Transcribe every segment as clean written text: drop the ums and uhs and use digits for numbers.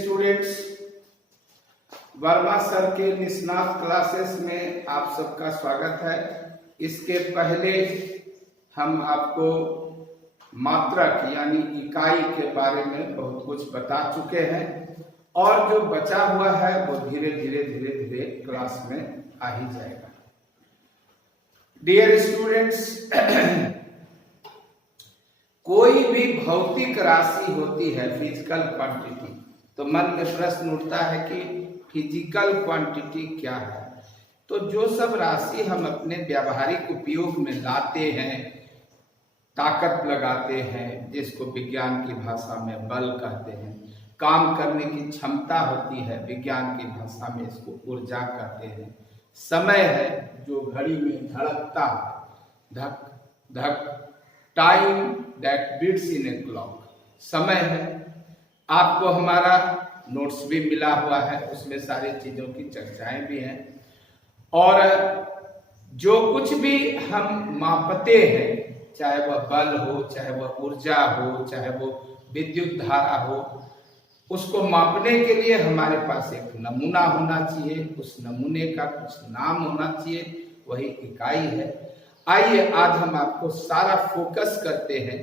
Students, Verma sir के निष्णात classes में आप सबका स्वागत है। इसके पहले हम आपको मात्रक यानी इकाई के बारे में बहुत कुछ बता चुके हैं और जो बचा हुआ है वो धीरे धीरे क्लास में आ ही जाएगा। डियर स्टूडेंट्स, कोई भी भौतिक राशि होती है फिजिकल क्वांटिटी, तो मन में प्रश्न उठता है कि फिजिकल क्वांटिटी क्या है। तो जो सब राशि हम अपने व्यावहारिक उपयोग में लाते हैं, ताकत लगाते हैं, जिसको विज्ञान की भाषा में बल कहते हैं, काम करने की क्षमता होती है, विज्ञान की भाषा में इसको ऊर्जा कहते हैं, समय है जो घड़ी में धड़कता धक धक, time that beats in a clock, समय है। आपको हमारा नोट्स भी मिला हुआ है, उसमें सारी चीजों की चर्चाएं भी हैं और जो कुछ भी हम मापते हैं, चाहे वह बल हो, चाहे वह ऊर्जा हो, चाहे वो विद्युत धारा हो, उसको मापने के लिए हमारे पास एक नमूना होना चाहिए, उस नमूने का कुछ नाम होना चाहिए, वही इकाई है। आइए आज हम आपको सारा फोकस करते हैं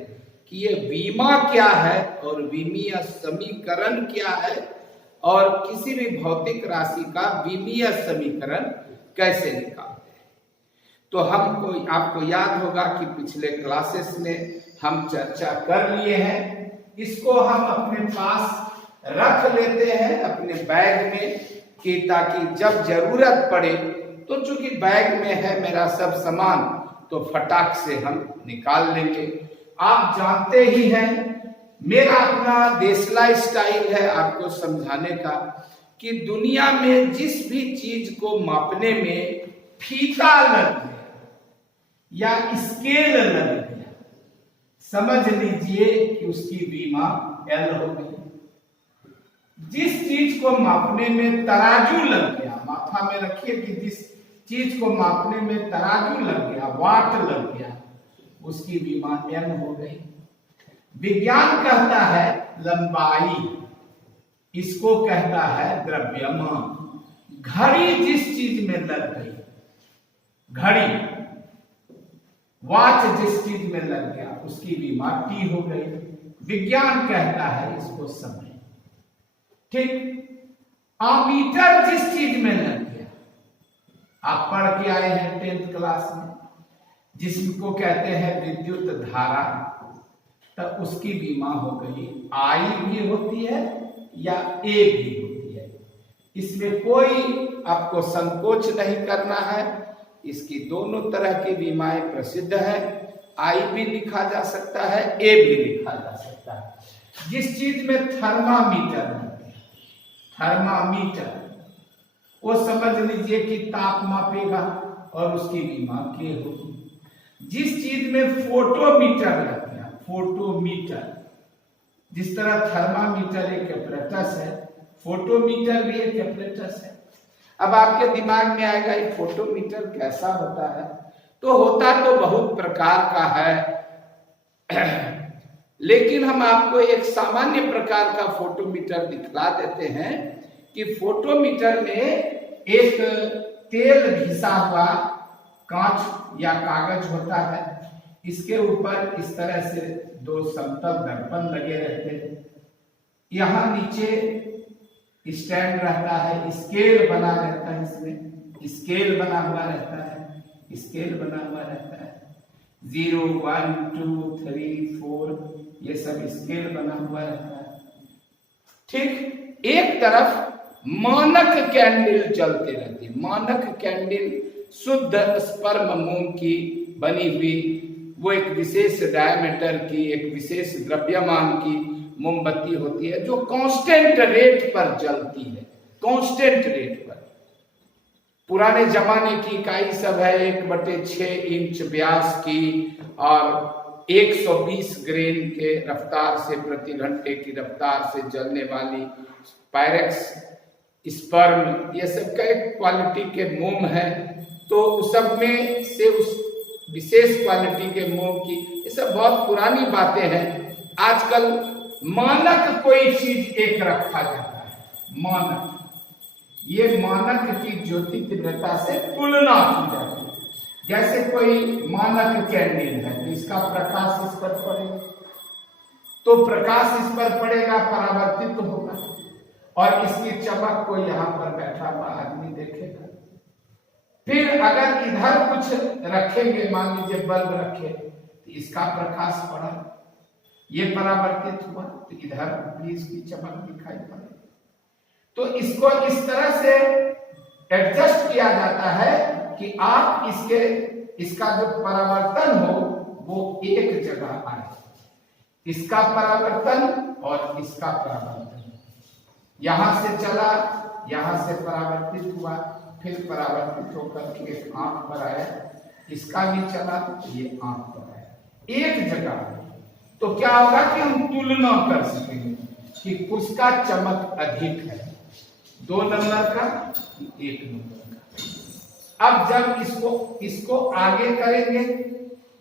कि ये विमा क्या है और विमीय समीकरण क्या है और किसी भी भौतिक राशि का विमीय समीकरण कैसे निकालते हैं। तो हमको आपको याद होगा कि पिछले क्लासेस में हम चर्चा कर लिए हैं, इसको हम अपने पास रख लेते हैं अपने बैग में कि ताकि जब जरूरत पड़े तो चूंकि बैग में है मेरा सब सामान, तो फटाक से हम निकाल लेंगे। आप जानते ही हैं मेरा अपना देशला स्टाइल है आपको समझाने का कि दुनिया में जिस भी चीज को मापने में फीता लग गया या स्केल लग गया, समझ लीजिए कि उसकी विमा एल हो गई। जिस चीज को मापने में तराजू लग गया, माथा में रखिए कि जिस चीज को मापने में तराजू लग गया, वाट लग गया, उसकी विमा एम हो गई। विज्ञान कहता है लंबाई, इसको कहता है द्रव्यमान। घड़ी जिस चीज में लग गई, घड़ी वॉच जिस चीज में लग गया, उसकी विमा टी हो गई। विज्ञान कहता है इसको समय। ठीक, अमीटर जिस चीज में लग गया, आप पढ़ के आए हैं 10th क्लास में, जिसको कहते हैं विद्युत धारा, तो उसकी विमा हो गई आई भी होती है या ए भी होती है। इसमें कोई आपको संकोच नहीं करना है, इसकी दोनों तरह की विमाएं प्रसिद्ध है। आई भी लिखा जा सकता है, ए भी लिखा जा सकता है। जिस चीज में थर्मामीटर है, थर्मामीटर वो समझ लीजिए कि ताप मापेगा और उसकी विमा के होगी। जिस चीज में फोटोमीटर लग गया, फोटोमीटर, जिस तरह थर्मामीटर एक एपरेटस है, फोटोमीटर भी एक एपरेटस है। अब आपके दिमाग में आएगा ये फोटोमीटर कैसा होता है, तो होता तो बहुत प्रकार का है लेकिन हम आपको एक सामान्य प्रकार का फोटोमीटर दिखला देते हैं कि फोटोमीटर में एक तेल घिसा हुआ कांच या कागज होता है, इसके ऊपर इस तरह से दो समतल दर्पण लगे रहते हैं, यहाँ नीचे स्टैंड रहता है, स्केल बना रहता है, इसमें स्केल बना हुआ रहता है, स्केल बना हुआ रहता है, 0 1 2 3 4 ये सब स्केल बना हुआ रहता है। ठीक, एक तरफ मानक कैंडल जलते रहती है, मानक कैंडल शुद्ध स्पर्म मोम की बनी हुई, वो एक विशेष डायमीटर की, एक विशेष द्रव्यमान की मोमबत्ती होती है जो कांस्टेंट रेट पर जलती है, कांस्टेंट रेट पर। पुराने जमाने की इकाई सब है 1/6 इंच व्यास की और 120 ग्रेन के रफ्तार से प्रति घंटे की रफ्तार से जलने वाली पायरेक्स, स्पर्म, ये सब कई क्वालिटी के मोम है। तो उस सब में से उस विशेष क्वालिटी के मोम की, ये सब बहुत पुरानी बातें हैं। आजकल मानक कोई चीज एक रखा जाता है, मानक। ये मानक की ज्योति तीव्रता से तुलना की जाती है। जैसे कोई मानक कैंडल है तो इसका प्रकाश इस पर पड़ेगा, तो प्रकाश इस पर पड़ेगा, परावर्तित होगा और इसकी चमक को यहाँ पर बैठा हुआ आदमी देखेगा। फिर अगर इधर कुछ रखेंगे, मान लीजिए बल्ब रखे, तो इसका प्रकाश पड़ा, ये परावर्तित हुआ, तो इधर भी इसकी चमक दिखाई पड़े। तो इसको इस तरह से एडजस्ट किया जाता है कि आप इसका जो परावर्तन हो वो एक जगह आए। इसका परावर्तन और इसका परावर्तन, यहां से चला, यहां से परावर्तित हुआ, फिर परावर्तित होकर के आंख पर आया, इसका भी चला, ये आंख पर आया, एक जगह। तो क्या होगा कि हम तुलना कर सकेंगे कि उसका चमक अधिक है, 2 नंबर का, 1 नंबर का। अब जब इसको आगे करेंगे,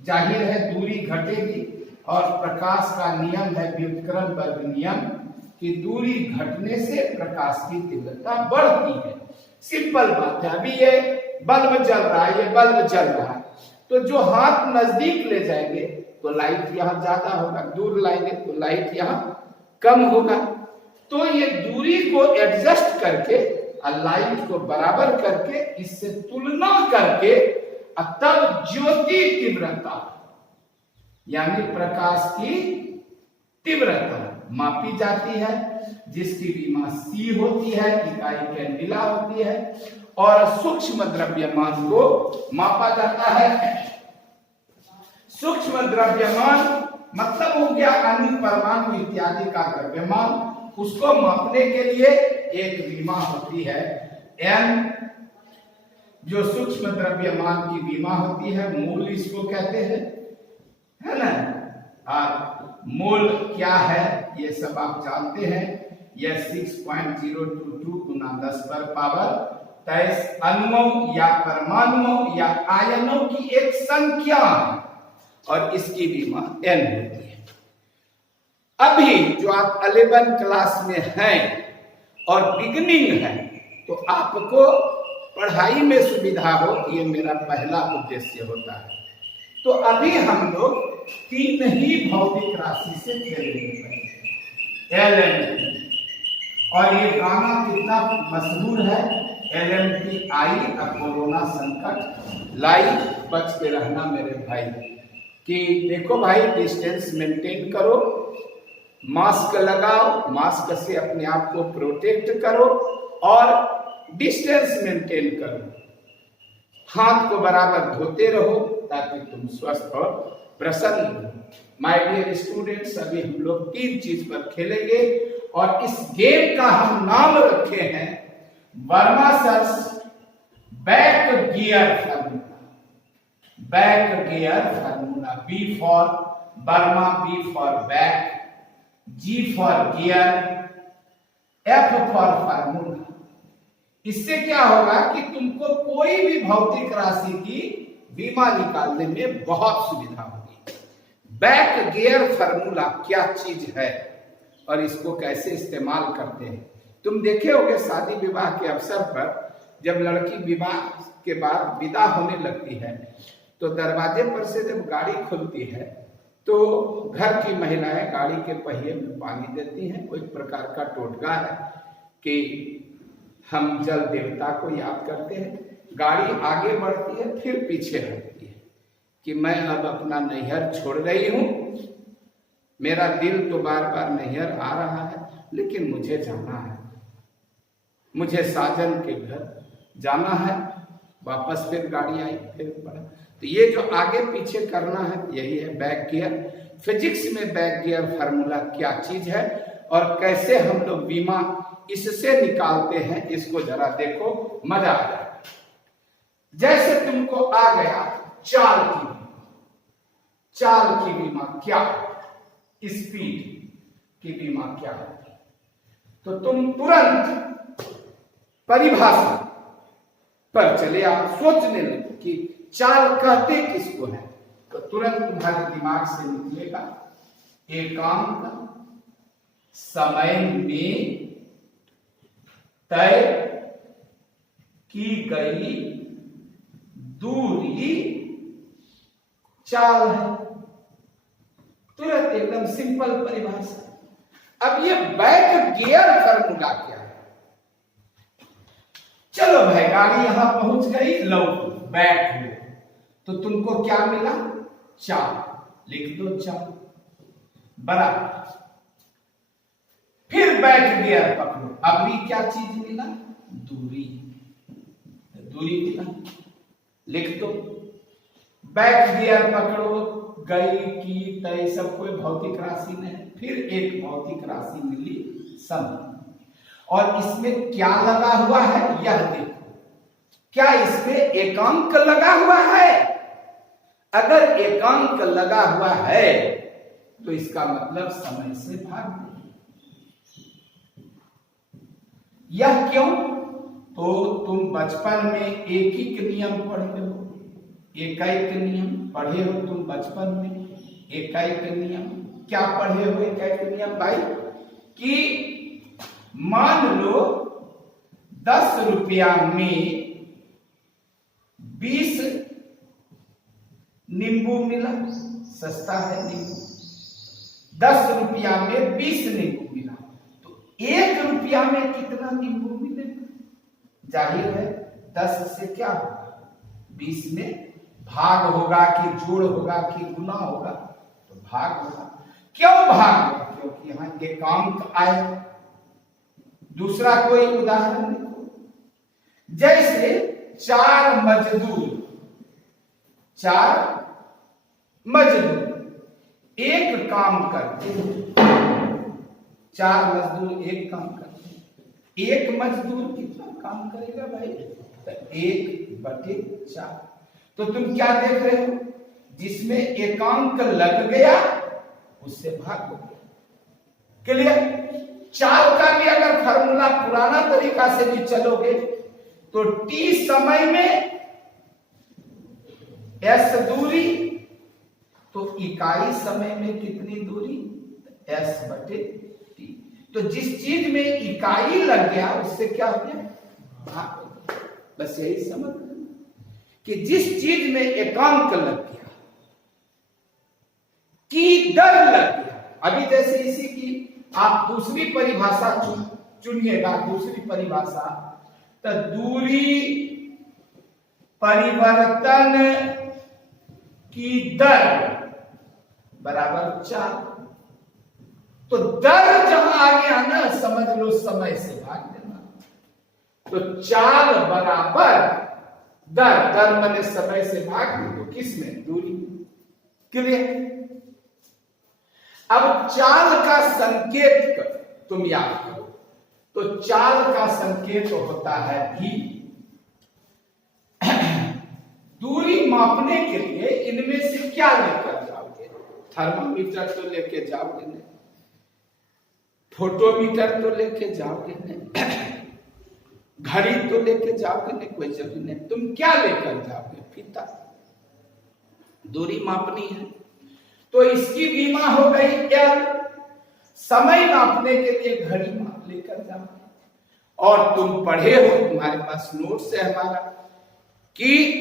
जाहिर है दूरी घटेगी और प्रकाश का नियम है व्युत्क्रम वर्ग नियम कि दूरी घटने से प्रकाश की तीव्रता बढ़ती है। सिंपल बात है। अभी ये बल्ब जल रहा है, ये बल्ब जल रहा है, तो जो हाथ नजदीक ले जाएंगे तो लाइट यहाँ ज्यादा होगा, दूर लाएंगे तो लाइट यहाँ कम होगा। तो ये दूरी को एडजस्ट करके और लाइट को बराबर करके, इससे तुलना करके तब ज्योति तीव्रता यानी प्रकाश की तीव्रता मापी जाती है, जिसकी विमा C होती है, इकाई कैंडिला होती है, और सूक्ष्म द्रव्यमान को मापा जाता है। सूक्ष्म द्रव्यमान मतलब हो गया अणु, परमाणु इत्यादि का द्रव्यमान। उसको मापने के लिए एक विमा होती है n, जो सूक्ष्म द्रव्यमान की विमा होती है, मूल इसको कहते हैं, है ना। और मोल क्या है ये सब आप जानते हैं। यह 6.022 गुना 10 पर पावर 23 अणुओं या परमाणुओं या आयनों की एक संख्या है और इसकी विमा n होती है। अभी जो आप 11 क्लास में हैं और बिगिनिंग है, तो आपको पढ़ाई में सुविधा हो, ये मेरा पहला उद्देश्य होता है। तो अभी हम लोग 3 ही भौतिक राशि से खेलेंगे, LMT। और ये गाना कितना मशहूर है, LMT आई अब कोरोना संकट लाई, बच के रहना मेरे भाई। कि देखो भाई, डिस्टेंस मेंटेन करो, मास्क लगाओ, मास्क से अपने आप को प्रोटेक्ट करो और डिस्टेंस मेंटेन करो, हाथ को बराबर धोते रहो ताकि तुम स्वस्थ और प्रसन्न हो। माय डियर स्टूडेंट्स, अभी हम लोग 3 चीज पर खेलेंगे और इस गेम का हम नाम रखे हैं Verma sir's back gear formula. Back gear formula, B for Barma, B for back, G for gear, F for formula. इससे क्या होगा कि तुमको कोई भी भौतिक राशि की विमा निकालने में बहुत सुविधा होगी। बैक गियर फार्मूला क्या चीज है और इसको कैसे इस्तेमाल करते हैं, तुम देखे होगे शादी विवाह के अवसर पर जब लड़की विवाह के बाद विदा होने लगती है तो दरवाजे पर से जब गाड़ी खुलती है तो घर की महिलाएं गाड़ी के पहिए में पानी देती हैं। कोई प्रकार का टोटका है कि हम जल देवता को याद करते हैं। गाड़ी आगे बढ़ती है, फिर पीछे हटती है कि मैं अब अपना नैहर छोड़ रही हूं, मेरा दिल तो बार बार नैहर आ रहा है, लेकिन मुझे जाना है, मुझे साजन के घर जाना है। वापस फिर गाड़ी आई, फिर बढ़ा। तो ये जो आगे पीछे करना है यही है बैक गियर। फिजिक्स में बैक गियर फार्मूला क्या चीज है और कैसे हम लोग बीमा इससे निकालते हैं, इसको जरा देखो, मजा आ जाएगा। जैसे तुमको आ गया चाल की बीमा। चाल की बीमा क्या, स्पीड की बीमा क्या होती है, तो तुम तुरंत परिभाषा पर चले आप, सोचने लगे कि चाल कहते किसको है, तो तुरंत तुम्हारे दिमाग से निकलेगा एकांक समय में तय की गई दूरी चाल है। तुरंत एकदम सिंपल परिभाषा। अब ये बैक गियर फॉर्मूला क्या है? चलो भाई गाड़ी यहां पहुंच गई, लो बैक हो, तो तुमको क्या मिला? चाल। लिख दो चाल बराबर। फिर बैक गियर पकड़ो, अभी क्या चीज मिला? दूरी। दूरी मिला, लिख दो। बैक गियर पकड़ो, गई की तय सब कोई भौतिक राशि नहीं। फिर एक भौतिक राशि मिली समय, और इसमें क्या लगा हुआ है यह देखो। क्या इसमें एकांक लगा हुआ है? अगर एकांक लगा हुआ है तो इसका मतलब समय से भाग दो। यह क्यों? तो तुम बचपन में एकिक नियम पढ़े हो, एकैक नियम पढ़े हो तुम बचपन में। एकैक नियम क्या पढ़े हो? एकैक नियम भाई कि मान लो 10 रुपया में 20 नींबू मिला, सस्ता है नींबू। 10 रुपया में 20 नींबू मिला, तो 1 रुपया में कितना नींबू मिलेगा? जाहिर है 10 से क्या होगा? 20 में भाग होगा कि जोड़ होगा कि गुना होगा? तो भाग होगा। क्यों भाग होगा? क्योंकि यहां एकांक आए। दूसरा कोई उदाहरण देखो, जैसे 4 मजदूर एक काम करते हैं। 4 मजदूर एक काम करते हैं। एक मजदूर कितना काम करेगा भाई? तो 1/4। तो तुम क्या देख रहे हो? जिसमें एकांक लग गया उससे भाग हो गया। क्लियर? चाल का भी अगर फार्मूला पुराना तरीका से भी चलोगे तो t समय में s दूरी, तो इकाई समय में कितनी दूरी? s/t। तो जिस चीज में इकाई लग गया उससे क्या हो गया? भाग हो गया। बस यही समझ कि जिस चीज में एकांक लग गया, की दर लग गया। अभी जैसे इसी की आप दूसरी परिभाषा चुनिएगा, दूसरी परिभाषा, तो दूरी परिवर्तन की दर बराबर चाल। तो दर जहां आ गया ना, समझ लो समय से भाग देना। तो चाल बराबर दर, दर मैंने समय से भाग दी, तो किसमें? दूरी। क्लियर? अब चाल का संकेत तुम याद करो, तो चाल का संकेत होता है भी। दूरी मापने के लिए इनमें से क्या लेकर जाओगे? थर्मामीटर तो लेके जाओगे नहीं, फोटोमीटर तो लेके जाओगे नहीं, घड़ी तो लेके जाओगे नहीं, कोई जरूरी नहीं। तुम क्या लेकर जाओगे? फीता। दूरी मापनी है तो इसकी बीमा हो गई क्या? समय नापने के लिए घड़ी माप लेकर जाओगे। और तुम पढ़े हो, तुम्हारे पास नोट्स है हमारा, कि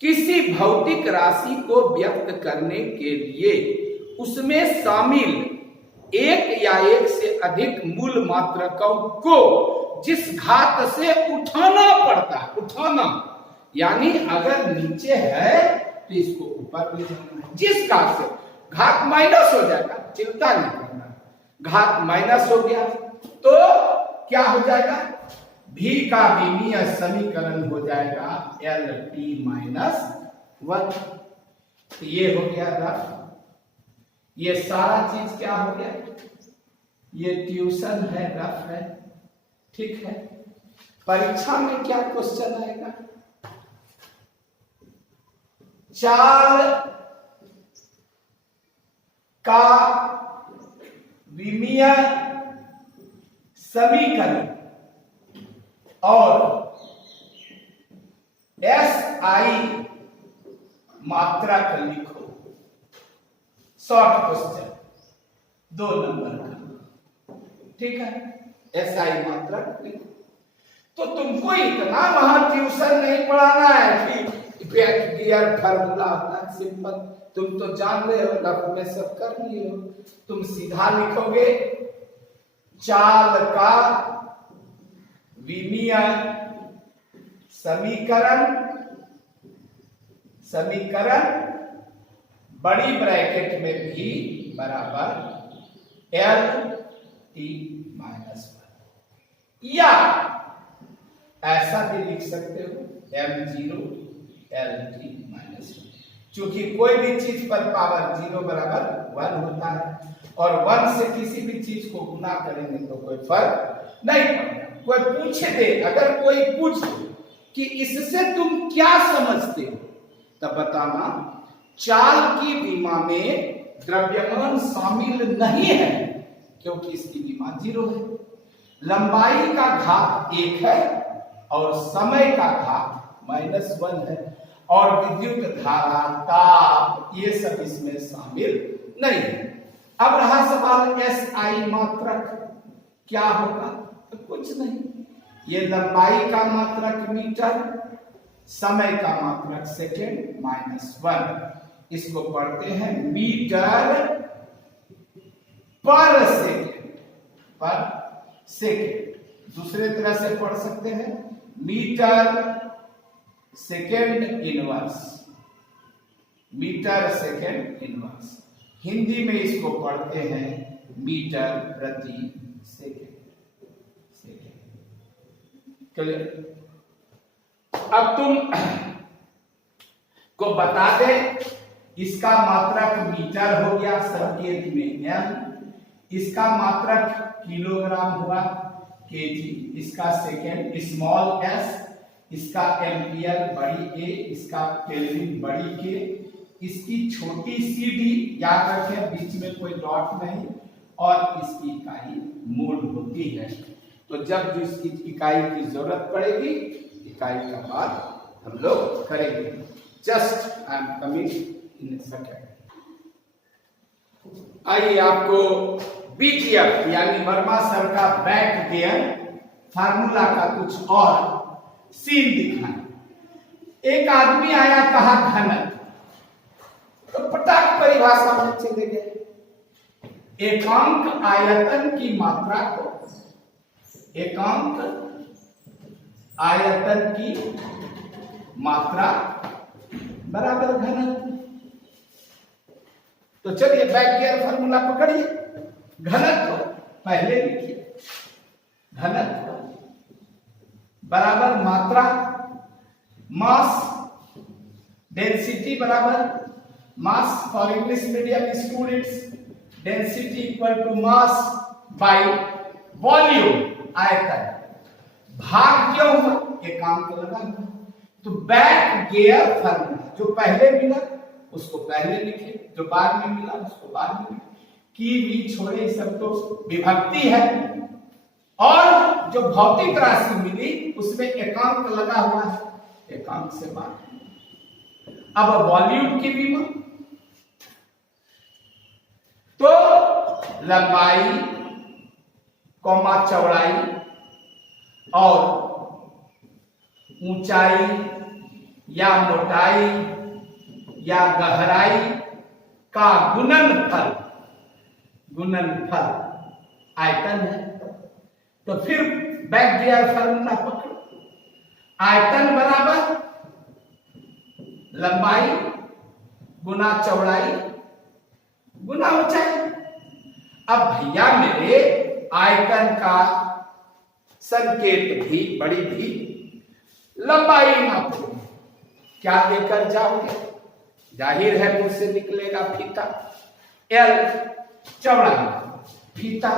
किसी भौतिक राशि को व्यक्त करने के लिए उसमें शामिल एक या एक से अधिक मूल मात्रकों को जिस घात से उठाना पड़ता है, उठाना यानी अगर नीचे है तो इसको ऊपर ले जाना है। जिस घात से, घात माइनस हो जाएगा, चिंता नहीं करना। घात माइनस हो गया तो क्या हो जाएगा? भी का विमीय समीकरण हो जाएगा LT-1। तो ये हो गया रफ। ये सारा चीज क्या हो गया? ये ट्यूशन है, रफ है, ठीक है। परीक्षा में क्या क्वेश्चन आएगा? चाल का विमीय समीकरण और SI मात्रक लिखो। शॉर्ट क्वेश्चन 2 नंबर का, ठीक है। SI मात्रक नहीं। तो तुमको इतना वहां ट्यूशन नहीं पढ़ाना है कि बैक गियर फार्मूला अपना सिंपल तुम तो जान रहे हो, रफ में सब कर लिए हो। तुम सीधा लिखोगे चाल का विमीय समीकरण बड़ी ब्रैकेट में भी बराबर LT-1, या ऐसा भी लिख सकते हो M0 LT-1, क्योंकि कोई भी चीज पर पावर 0 बराबर 1 होता है और 1 से किसी भी चीज को गुना करेंगे तो कोई फर्क नहीं पड़ता। कोई पूछे दे, अगर कोई पूछ कि इससे तुम क्या समझते हो, तब बताना चाल की विमा में द्रव्यमान शामिल नहीं है क्योंकि इसकी विमा 0 है, लंबाई का घात 1 है और समय का घात -1 है, और विद्युत धारा, ताप, ये सब इसमें शामिल नहीं है। अब रहा सवाल SI मात्रक क्या होगा, तो कुछ नहीं, ये लंबाई का मात्रक मीटर, समय का मात्रक सेकेंड -1, इसको पढ़ते हैं मीटर पर सेकेंड। दूसरे तरह से पढ़ सकते हैं मीटर सेकेंड इनवर्स। हिंदी में इसको पढ़ते हैं मीटर प्रति सेकेंड। अब तुम को बता दे, इसका मात्रक मीटर हो गया संकेत में m, इसका मात्रक किलोग्राम हुआ kg, इसका सेकेंड स्मॉल s, इसका एम्पियर बड़ी A, इसका केल्विन बड़ी K, इसकी छोटी CD याद रखें, बीच में कोई डॉट नहीं, और इसकी इकाई मोल होती है। तो जब जो इसकी इकाई की जरूरत पड़ेगी, इकाई का बात हम लोग करेंगे। Just I am coming in a second. आइए आपको BGF यानी वर्मा सर का बैक गियर फार्मूला का कुछ और सीन दिखाएं। एक आदमी आया, कहा घनत्व, तो पटाख परिभाषा में चले गए। एकांक आयतन की मात्रा को एकांक आयतन की मात्रा बराबर घनत्व। तो चलिए बैक गियर फार्मूला पकड़िए। घनत्व पहले लिखिए, घनत्व बराबर मात्रा, मास, डेंसिटी बराबर mass for English medium students, density equal to mass by volume, आयतन, भाग क्यों हुआ, एकांक लगा हुआ। तो बैक गियर फार्मूला जो पहले मिला उसको पहले लिखे, जो बाद में मिला उसको बाद में लिखे। की भी छोड़े, सब तो विभक्ति है, और जो भौतिक राशि मिली उसमें एकांक लगा हुआ है, एकांक से बात। अब वॉल्यूम की विमा, तो लंबाई कौमा चौड़ाई और ऊंचाई या मोटाई या गहराई का गुणनफल आयतन है। तो फिर बैक गियर फार्मूला पकड़ो, आयतन बराबर लंबाई गुना चौड़ाई गुना ऊंचाई। अब भैया मेरे आयतन का संकेत भी बड़ी भी लंबाई नापो, क्या लेकर जाओगे, जाहिर है मुझसे निकलेगा फीता, L चौड़ाई, फीता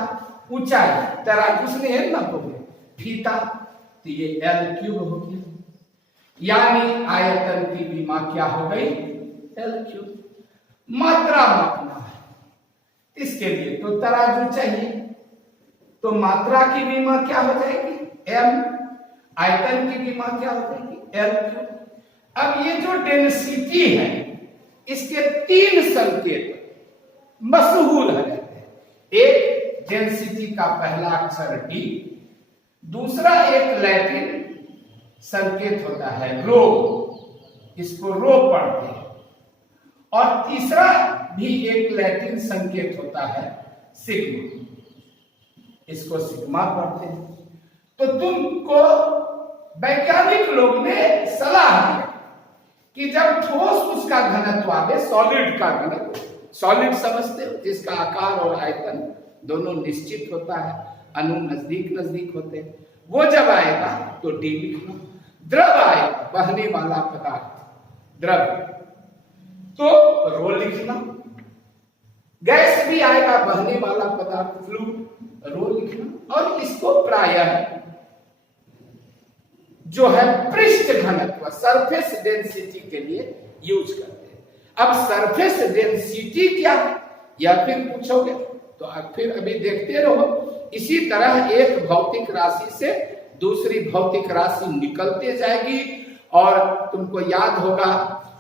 ऊंचाई, तराजू से है नापोगे फीता, तो ये L³ हो गया। यानी आयतन की विमा क्या हो गई, L³। मात्रा मापना है, इसके लिए तो तराजू चाहिए, तो मात्रा की विमा क्या हो जाएगी M, आयतन की विमा क्या हो जाएगी L³। अब ये जो डेंसिटी है इसके 3 संकेत मशहूर है। एक डेंसिटी का पहला अक्षर डी, दूसरा एक लैटिन संकेत होता है रो, इसको रो पढ़ते हैं, और तीसरा भी एक लैटिन संकेत होता है सिग्मा, इसको सिग्मा पढ़ते हैं। तो तुमको वैज्ञानिक लोग ने सलाह दिया कि जब ठोस उसका घनत्व आवे, सॉलिड का घनत्व, सॉलिड समझते हो जिसका आकार और आयतन दोनों निश्चित होता है, अणु नजदीक नजदीक होते हैं, वो जब आएगा तो डी लिखना। द्रव आएगा, बहने वाला पदार्थ द्रव, तो रो लिखना। गैस भी आएगा, बहने वाला पदार्थ फ्लूइड, रो लिखना। और इसको प्रायः जो है पृष्ठ घनत्व, सरफेस डेंसिटी के लिए यूज करते हैं। अब सरफेस डेंसिटी क्या है या फिर पूछोगे तो फिर अभी देखते रहो। इसी तरह एक भौतिक राशि से दूसरी भौतिक राशि निकलते जाएगी, और तुमको याद होगा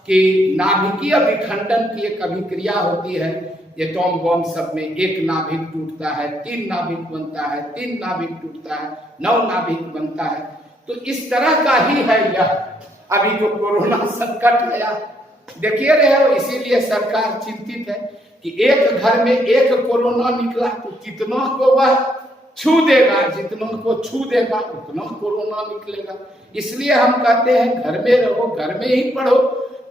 कि नाभिकीय विखंडन की एक अभिक्रिया होती है। एटॉम बॉम्ब सब में एक नाभिक टूटता है, 3 नाभिक बनता है, 3 नाभिक टूटता है, 9 नाभिक बनता है। तो इस तरह का ही है यह। अभी जो कोरोना संकट आया, देखिए रहे हो, इसीलिए सरकार चिंतित है कि एक घर में एक कोरोना निकला तो कितनों को वह छू देगा, जितनों को छू देगा उतना कोरोना निकलेगा। इसलिए हम कहते हैं घर में रहो, घर में ही पढ़ो।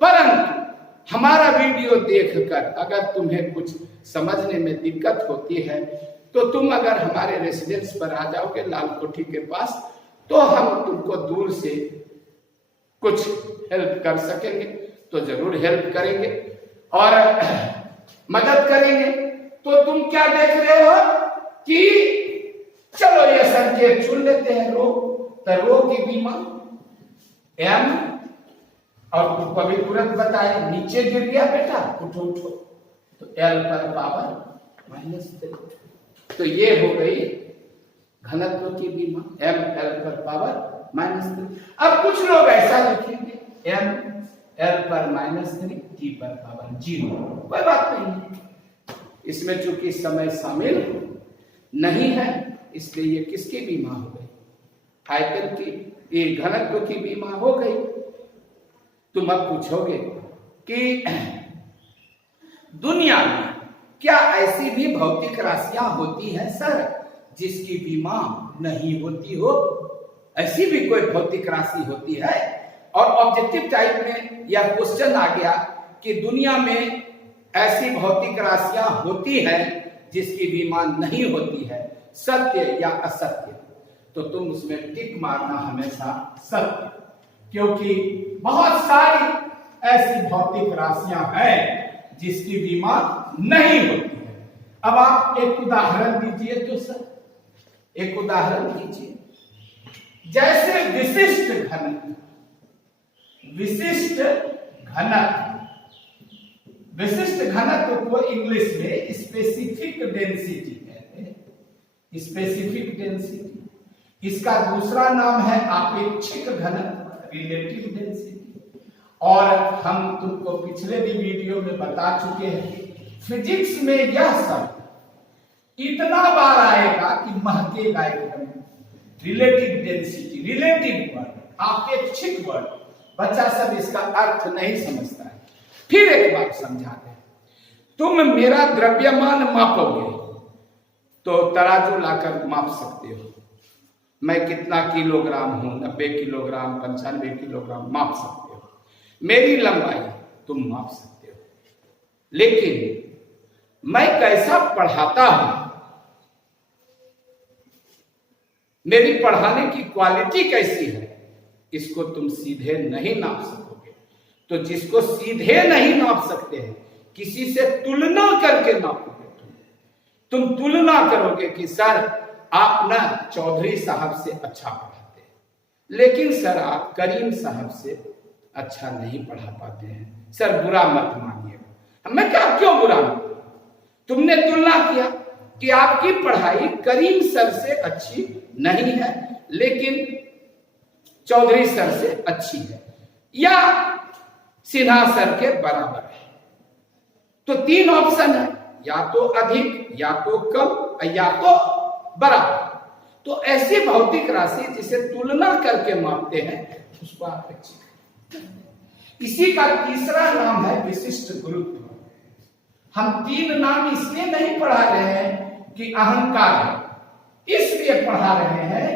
परंतु हमारा वीडियो देखकर अगर तुम्हें कुछ समझने में दिक्कत होती है तो तुम अगर हमारे रेसिडेंस पर आ जाओगे लाल कोठी के पास, तो हम तुमको दूर से कुछ हेल्प कर सकेंगे तो जरूर हेल्प करेंगे और मदद करेंगे। तो तुम क्या देख रहे हो कि चलो ये संकेत चुन लेते हैं रो, तो रो की बीमा एम, और तुमको अभी तुरंत बताए नीचे गिर गया बेटा, उठो उठो, तो एल पर पावर -3। तो ये हो गई घनत्व की बीमा, एम एल पर पावर -3। अब कुछ लोग ऐसा लिखेंगे एम एल पर -3 टी पर पावर 0, कोई बात नहीं है। इसमें चूंकि समय शामिल नहीं है इसलिए ये किसकी बीमा हो गई, आयतन की, ये घनत्व की बीमा हो गई। तुम अब पूछोगे कि दुनिया में क्या ऐसी भी भौतिक राशियां होती है सर जिसकी बीमा नहीं होती हो? ऐसी भी कोई भौतिक राशि होती है? और ऑब्जेक्टिव टाइप में यह क्वेश्चन आ गया कि दुनिया में ऐसी भौतिक राशियां होती है जिसकी बीमा नहीं होती है, सत्य या असत्य? तो तुम उसमें टिक मारना हमेशा सत्य, क्योंकि बहुत सारी ऐसी भौतिक राशियां हैं जिसकी बीमा नहीं होती है। अब आप एक उदाहरण दीजिए तो सर, एक उदाहरण दीजिए, जैसे विशिष्ट घनत्व, विशिष्ट घनत्व, विशिष्ट घनत्व को इंग्लिश में स्पेसिफिक डेंसिटी कहते हैं, स्पेसिफिक डेंसिटी। इसका दूसरा नाम है आपेक्षिक घनत्व, रिलेटिव डेंसिटी। और हम तुमको पिछले भी वीडियो में बता चुके हैं फिजिक्स में यह सब इतना बार आएगा कि महकेगा एकदम। रिलेटिव डेंसिटी, रिलेटिव वर्ड, आपेक्षिक वर्ड, बच्चा सब इसका अर्थ नहीं समझता है। फिर एक बात समझा दें, तुम मेरा द्रव्यमान मापोगे तो तराजू लाकर माप सकते हो, मैं कितना किलोग्राम हूं, 90 किलोग्राम, 95 किलोग्राम माप सकते हो। मेरी लंबाई तुम माप सकते हो, लेकिन मैं कैसा पढ़ाता हूं, मेरी पढ़ाने की क्वालिटी कैसी है, इसको तुम सीधे नहीं नाप सकोगे। तो जिसको सीधे नहीं नाप सकते हैं, किसी से तुलना करके नापोगे। तुम तुलना करोगे कि सर आप ना चौधरी साहब से अच्छा पढ़ाते हैं, लेकिन सर आप करीम साहब से अच्छा नहीं पढ़ा पाते हैं, सर बुरा मत मानिएगा। मैं क्या क्यों बुरा मानूं? तुमने तुलना किया कि आपकी पढ़ाई करीम सर से अच्छी नहीं है लेकिन चौधरी सर से अच्छी है, या सिन्हा सर के बराबर है। तो 3 ऑप्शन है, या तो अधिक, या तो कम, या तो बराबर। तो ऐसी भौतिक राशि जिसे तुलना करके मापते हैं उसको आपेक्षिक। इसी का तीसरा नाम है विशिष्ट गुरुत्व। हम तीन नाम इसलिए नहीं पढ़ा रहे हैं कि अहंकार है, इसलिए पढ़ा रहे हैं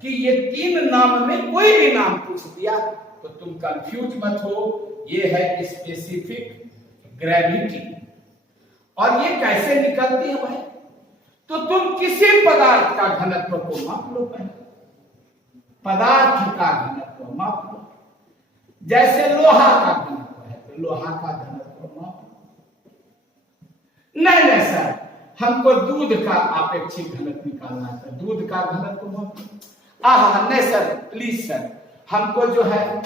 कि ये तीन नाम में कोई भी नाम पूछ दिया तो तुम कंफ्यूज मत हो। ये है स्पेसिफिक ग्रेविटी। और ये कैसे निकलती है भाई? तो तुम किसी पदार्थ का घनत्व को माप लो पहले, पदार्थ का घनत्व माप लो। जैसे लोहा का घनत्व है तो लोहा का घनत्व माप लो। नहीं सर, हमको दूध का आपेक्षिक घनत्व निकालना है, दूध का घनत्व माप लो। नहीं सर, प्लीज सर, हमको जो है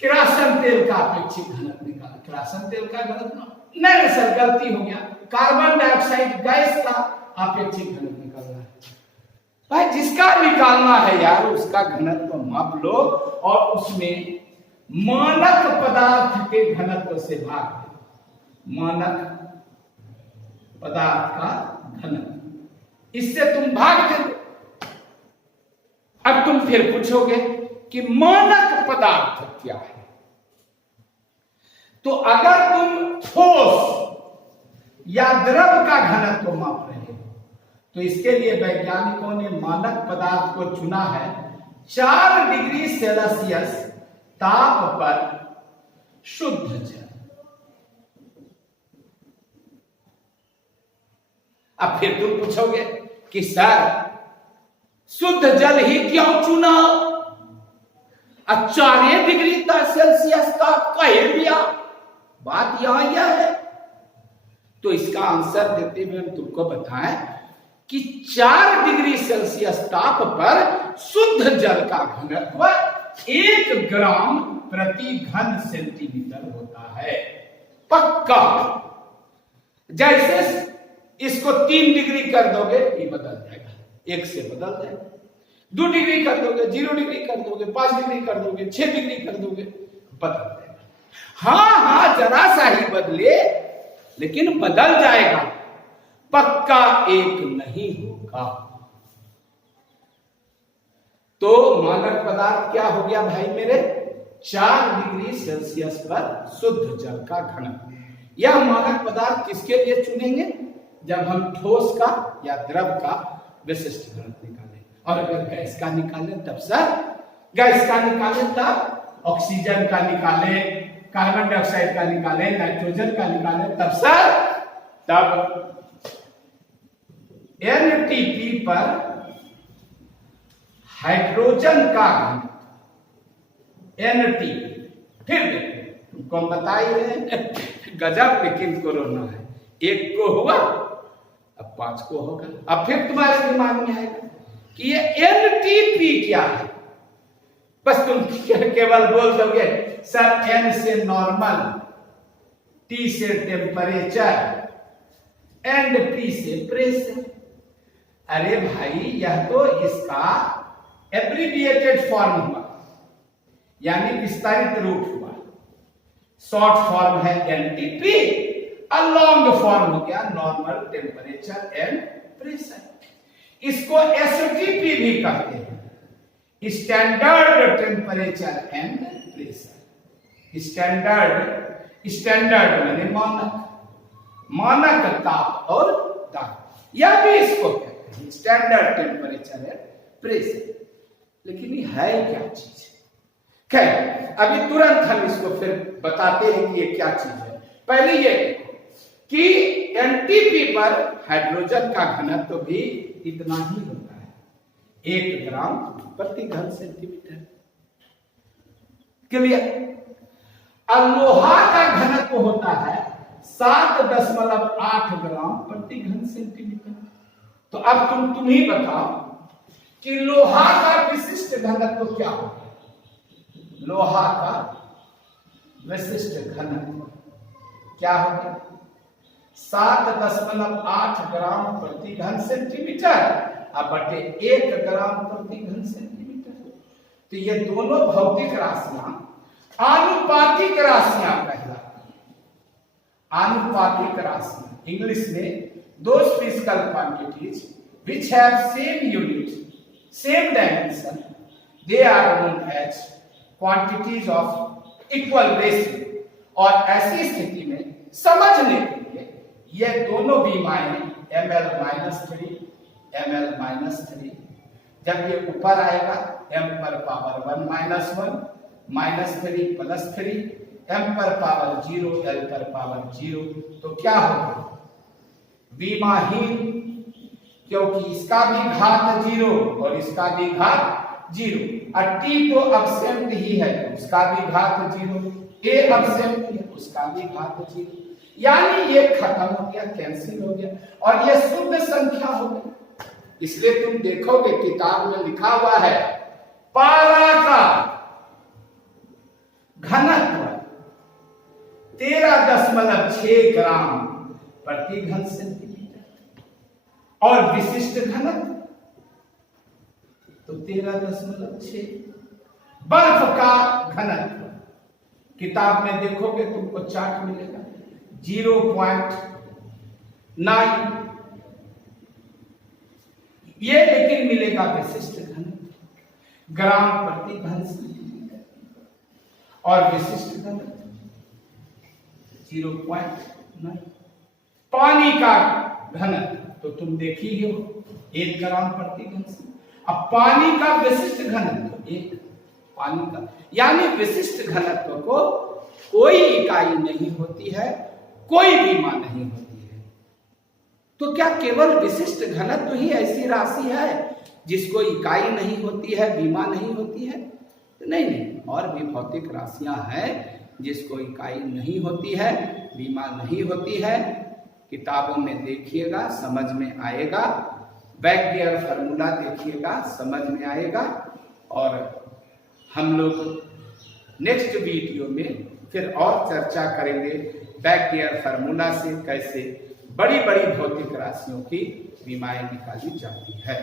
किरासन तेल का अपेक्षित घनत्व निकालना। किरासन तेल का घनत्व नहीं सर, गलती हो गया, कार्बन डाइऑक्साइड गैस का अपेक्षित घनत्व निकालना है। भाई जिसका निकालना है यार उसका घनत्व माप लो और उसमें मानक पदार्थ के घनत्व से भाग दो। मानक पदार्थ का घनत्व, इससे तुम भाग दे। अब तुम फिर पूछोगे कि मानक पदार्थ क्या है? तो अगर तुम ठोस या द्रव का घनत्व माप रहे हो तो इसके लिए वैज्ञानिकों ने मानक पदार्थ को चुना है 4 डिग्री सेल्सियस ताप पर शुद्ध जल। अब फिर तुम पूछोगे कि सर शुद्ध जल ही क्यों चुना? 4 डिग्री सेल्सियस ताप कह दिया, बात यहां यह है। तो इसका आंसर देते हुए हम तुमको बताएं कि 4 डिग्री सेल्सियस ताप पर शुद्ध जल का घनत्व 1 ग्राम प्रति घन सेंटीमीटर होता है। पक्का। जैसे इसको 3 डिग्री कर दोगे ये बदल जाएगा, 1 से बदल जाएगा। 2 डिग्री कर दोगे, 0 डिग्री कर दोगे, 5 डिग्री कर दोगे, 6 डिग्री कर दोगे, बदल जाएगा। हाँ जरा सा ही बदले लेकिन बदल जाएगा, पक्का एक नहीं होगा। तो मानक पदार्थ क्या हो गया भाई मेरे? 4 डिग्री सेल्सियस पर शुद्ध जल का घनत्व। यह मानक पदार्थ किसके लिए चुनेंगे? जब हम ठोस का या द्रव का विशिष्ट घनत्व निकालें। और अगर गैस का निकालें तब सर, गैस का निकालें तब ऑक्सीजन का निकालें, कार्बन डाइऑक्साइड का निकालें, नाइट्रोजन का निकालें तब सर, तब एनटीपी पर हाइड्रोजन का एनटीपी। फिर देखो तुमको हम बता ही रहे हैं गजब, लेकिन कोरोना है। 1 को हुआ अब 5 को होगा। अब फिर तुम्हारे दिमाग में आएगा कि ये एनटीपी क्या है। बस तुम केवल बोल दोगे सर एन से नॉर्मल, टी से टेम्परेचर एंड पी से प्रेशर। अरे भाई यह तो इसका एब्रिविएटेड फॉर्म हुआ, यानी विस्तारित रूप हुआ। शॉर्ट फॉर्म है एनटीपी और लॉन्ग फॉर्म हो गया नॉर्मल टेम्परेचर एंड प्रेशर। इसको एसटीपी भी कहते हैं, standard temperature and pressure. Standard माने मानक, मानक ताप और दाब, यह भी इसको कहते हैं स्टैंडर्ड टेम्परेचर एंड प्रेशर। लेकिन ये है क्या चीज? खैर अभी तुरंत हम इसको फिर बताते हैं कि ये क्या चीज है। पहले ये कि एनटीपी पर हाइड्रोजन का घनत्व भी इतना ही होता है, 1 ग्राम प्रति घन सेंटीमीटर। क्लियर? और लोहा का घनत्व होता है 7.8 ग्राम प्रति घन सेंटीमीटर। तो अब तुम ही बताओ कि लोहा का विशिष्ट घनत्व क्या होगा? लोहा का विशिष्ट घनत्व क्या होगा? 7.8 ग्राम प्रति घन सेंटीमीटर अब बटे 1 ग्राम प्रति घन सेंटीमीटर। तो ये दोनों भौतिक राशियां आनुपातिक राशियां कहलाती हैं। आनुपातिक राशियां इंग्लिश में those physical quantities which have same unit, same dimension, they are known as quantities of equal ratio. और ऐसी स्थिति में समझने के लिए ये दोनों बीमाएं ml-3 ml-3, जब ये ऊपर आएगा m पर पावर 1 -1 -3 +3 m पर पावर 0 l पर पावर 0, तो क्या होगा? बीमाहीन, क्योंकि इसका भी घात 0 और इसका भी घात 0, और t तो अब्सेंट ही है, उसका भी घात 0, a अब्सेंट है, उसका भी घात 0, यानी ये खत्म हो गया, कैंसिल हो गया, और ये शुद्ध संख्या हो गई। इसलिए तुम देखोगे किताब में लिखा हुआ है पारा का घनत्व 13.6 ग्राम प्रति घन सेंटीमीटर, और विशिष्ट घनत्व तो 13.6। बर्फ का घनत्व किताब में देखोगे तुमको चार्ट मिलेगा 0.9, ये लेकिन मिलेगा विशिष्ट घनत्व ग्राम प्रति घन सेंटीमीटर, और विशिष्ट घनत्व 0.9। पानी का घनत्व तो तुम देखी हो 1 ग्राम प्रति घन सेंटीमीटर। अब पानी का विशिष्ट घनत्व 1 पानी का, यानी विशिष्ट घनत्व को कोई इकाई नहीं होती है, कोई बीमा नहीं होती है। तो क्या केवल विशिष्ट घनत्व ही ऐसी राशि है जिसको इकाई नहीं होती है, बीमा नहीं होती है? नहीं, और भी भौतिक राशियां हैं जिसको इकाई नहीं होती है, बीमा नहीं होती है। किताबों में देखिएगा, समझ में आएगा। बैक्टियर फार्मूला देखिएगा, समझ में आएगा। और हम लोग नेक्स्ट वीडियो में फिर और चर्चा करेंगे बैक्टियर फार्मूला से कैसे बड़ी बड़ी भौतिक राशियों की बीमाएं निकाली जाती है।